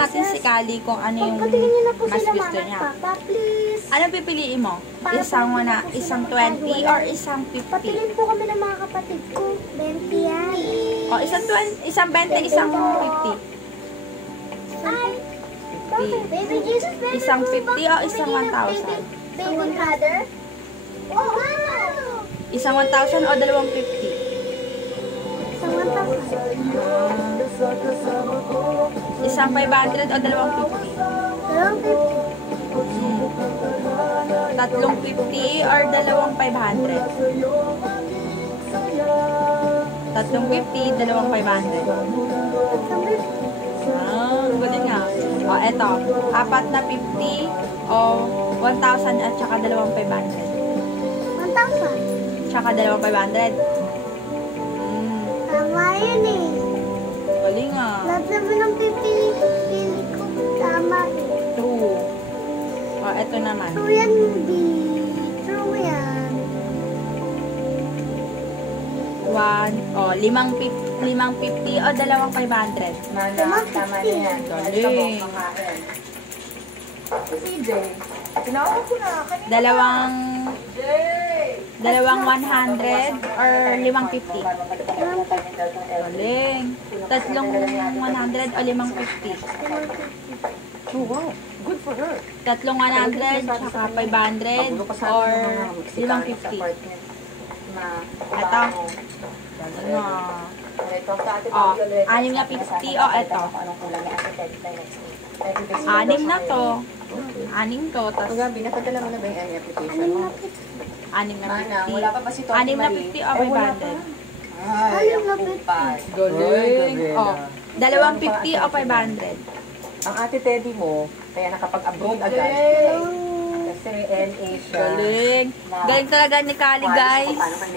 natin si Kali kung ano yung Patingin niyo na po mas sila, gusto Mama at niya. Papa, please. Ano pipiliin mo? Para Isang 20 or isang 50? Patingin po kami ng mga kapatid ko. 20 yan. O, isang 20, isang 50. Ay, bakit? Baby Jesus, baby Isang Jesus, 50 o isang 1,000? Baby brother? Oh, wow! Isang 1,000 o dalawang 50? Isang 1,000. Isang 500 o dalawang 50? Dalawang 50. Tatlong 50 or dalawang 500? Tatlong 50, dalawang 500. Dalawang 50. Galing nga. O, eto. Apat na 50 o 1,000 at saka dalawang 500. 1,000. Tsaka dalawang 500. Tama yun eh. Galing nga. Lahat naman ng pipili ko. Tama eh. True. O, eto naman. True yan, hindi. True yan. Limang 50 o dalawang 500. Tama na yan. Galing. CJ, tinawag ko na. Kanina Dalawang 100 or limang 50. Galing. Tatlong 100 o limang 50. Oh, wow. Good for her. Tatlong 100 saka 500 or limang 50. Eto. Galing nga. O, anim na 50 o eto. Anim na to. Anim to. Tas Gabi, napadala mo na ba yung application mo? anim na 50. Wala pa ba si Toti Anim na Marie? 50 o 500. Ay, ang kupal. Galing. O, dalawang 50 o 500. Ang ate Teddy mo, kaya nakapag-abroad agad. Kasi NA siya. Galing. Galing talaga ni Kali, guys. Paano man